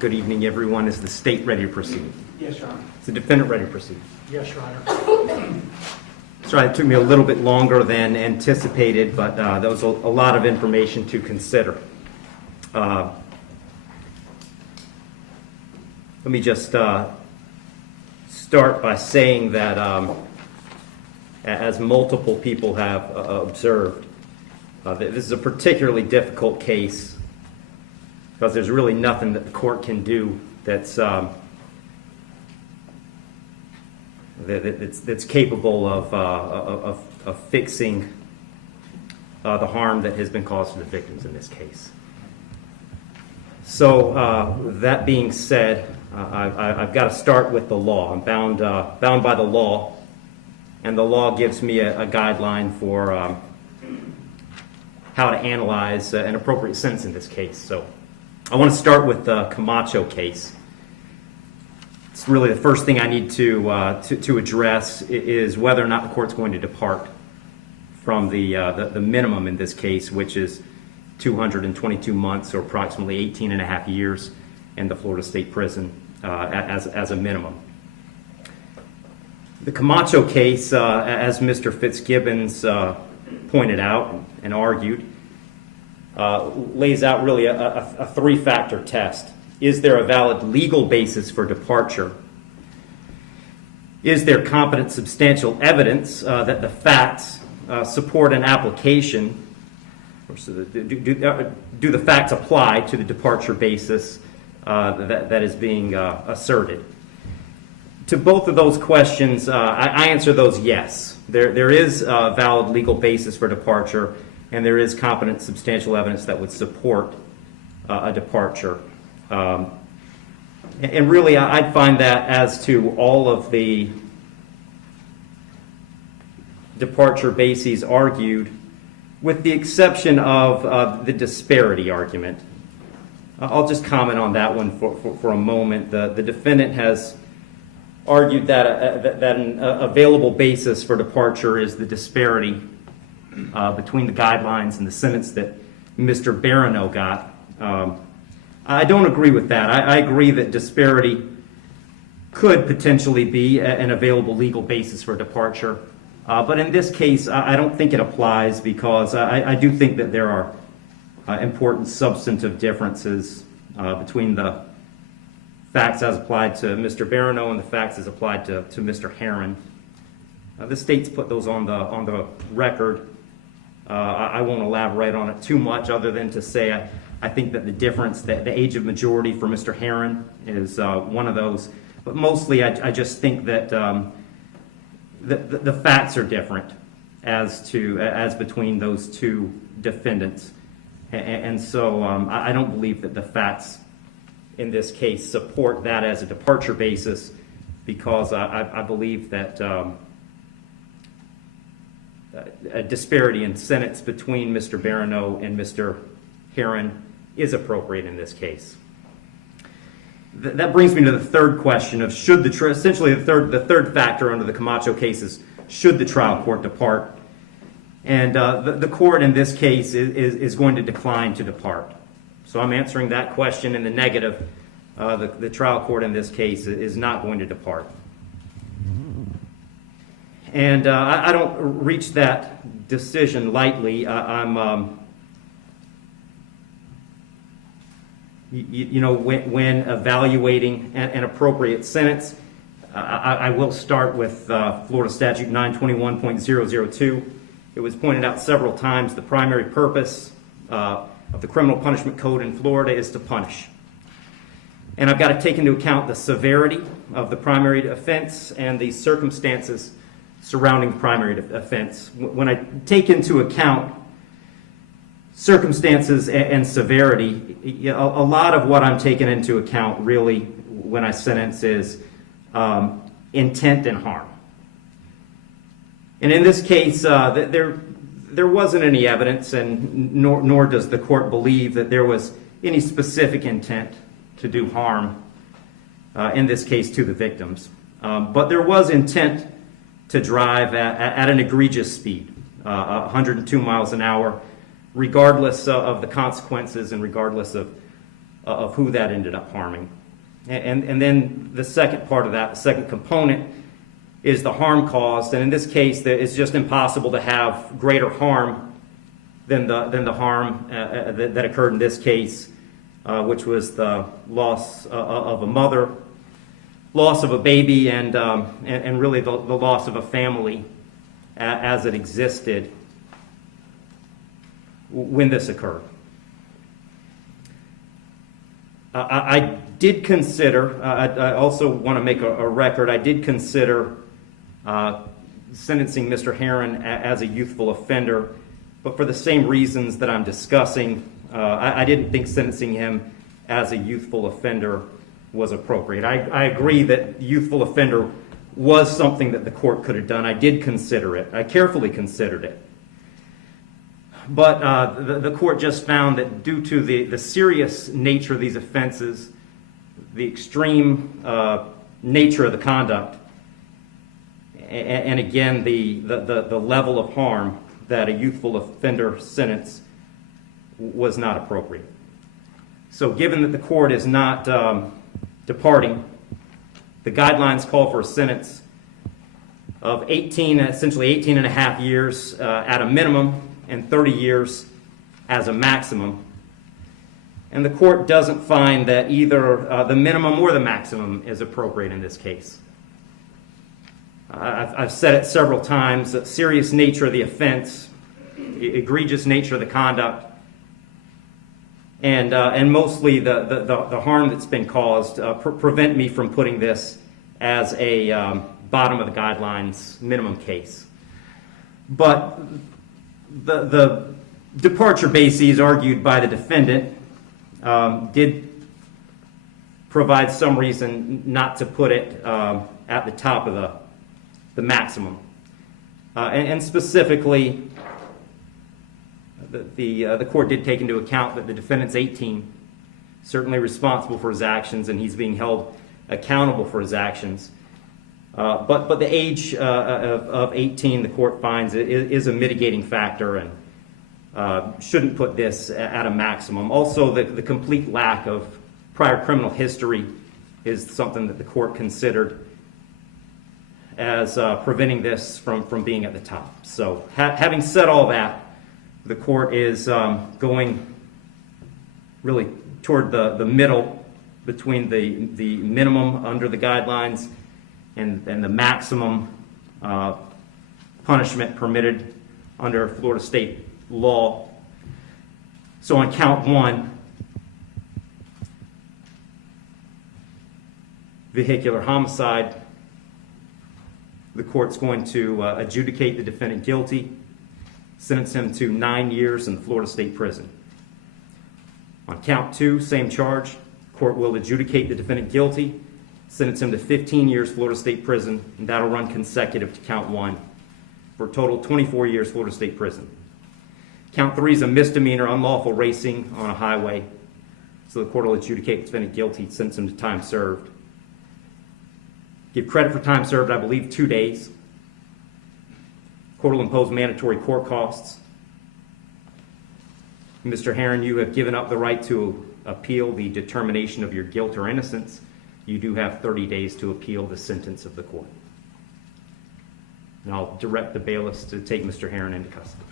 Good evening, everyone. Is the state ready to proceed? Yes, Your Honor. Is the defendant ready to proceed? Yes, Your Honor. Sorry, it took me a little bit longer than anticipated, but there was a lot of information to consider. Let me just start by saying that as multiple people have observed, this is a particularly difficult case because there's really nothing that the court can do that's capable of fixing the harm that has been caused to the victims in this case. So that being said, I've got to start with the law. I'm bound by the law, and the law gives me a guideline for how to analyze an appropriate sentence in this case. So I want to start with the Camacho case. It's really the first thing I need to address is whether or not the court's going to depart from the minimum in this case, which is 222 months or approximately 18 and a half years in the Florida State Prison as a minimum. The Camacho case, as Mr. Fitzgibbons pointed out and argued, lays out really a three-factor test. Is there a valid legal basis for departure? Is there competent substantial evidence that the facts support an application? Or do the facts apply to the departure basis that is being asserted? To both of those questions, I answer those yes. There is a valid legal basis for departure, and there is competent substantial evidence that would support a departure. And really, I'd find that as to all of the departure bases argued, with the exception of the disparity argument. I'll just comment on that one for a moment. The defendant has argued that an available basis for departure is the disparity between the guidelines and the sentence that Mr. Barano got. I don't agree with that. I agree that disparity could potentially be an available legal basis for departure. But in this case, I don't think it applies because I do think that there are important substantive differences between the facts as applied to Mr. Barano and the facts as applied to Mr. Heirin. The state's put those on the record. I won't elaborate on it too much other than to say I think that the difference, the age of majority for Mr. Heirin is one of those. But mostly I just think that the facts are different as between those two defendants. And so I don't believe that the facts in this case support that as a departure basis because I believe that a disparity in sentence between Mr. Barano and Mr. Heirin is appropriate in this case. That brings me to the third question of should essentially the third factor under the Camacho case is should the trial court depart? And the court in this case is going to decline to depart. So I'm answering that question in the negative. The trial court in this case is not going to depart. And I don't reach that decision lightly. When evaluating an appropriate sentence, I will start with Florida Statute 921.002. It was pointed out several times the primary purpose of the criminal punishment code in Florida is to punish. And I've got to take into account the severity of the primary offense and the circumstances surrounding the primary offense. When I take into account circumstances and severity, a lot of what I'm taking into account really when I sentence is intent and harm. And in this case, there wasn't any evidence, and nor does the court believe that there was any specific intent to do harm, in this case to the victims. But there was intent to drive at an egregious speed, 102 miles an hour, regardless of the consequences and regardless of of who that ended up harming. And then the second part of that, the second component, is the harm caused. And in this case, it's just impossible to have greater harm than the harm that occurred in this case, which was the loss of a mother, loss of a baby, and really the loss of a family as it existed when this occurred. I did consider, I also want to make a record, I did consider sentencing Mr. Heron as a youthful offender, but for the same reasons that I'm discussing, I didn't think sentencing him as a youthful offender was appropriate. I agree that youthful offender was something that the court could have done. I did consider it. I carefully considered it. But the court just found that due to the serious nature of these offenses, the extreme nature of the conduct, and again, the level of harm, that a youthful offender sentence was not appropriate. So given that the court is not departing, the guidelines call for a sentence of essentially 18 and a half years at a minimum, and 30 years as a maximum. And the court doesn't find that either the minimum or the maximum is appropriate in this case. I've said it several times, that serious nature of the offense, egregious nature of the conduct, and mostly the harm that's been caused prevent me from putting this as a bottom of the guidelines minimum case. But the departure bases argued by the defendant did provide some reason not to put it at the top of the maximum. And specifically, the court did take into account that the defendant's 18, certainly responsible for his actions, and he's being held accountable for his actions. But the age of 18, the court finds is a mitigating factor and shouldn't put this at a maximum. Also, the complete lack of prior criminal history is something that the court considered as preventing this from being at the top. So having said all that, the court is going really toward the middle between the minimum under the guidelines and the maximum punishment permitted under Florida state law. So on count one, vehicular homicide, the court's going to adjudicate the defendant guilty, sentence him to 9 years in the Florida State Prison. On count two, same charge, court will adjudicate the defendant guilty, sentence him to 15 years Florida State Prison, and that'll run consecutive to count one, for a total 24 years Florida State Prison. Count three is a misdemeanor, unlawful racing on a highway, so the court will adjudicate the defendant guilty, sentence him to time served. Give credit for time served, I believe, 2 days. Court will impose mandatory court costs. Mr. Heron, you have given up the right to appeal the determination of your guilt or innocence. You do have 30 days to appeal the sentence of the court. And I'll direct the bailiffs to take Mr. Heron into custody.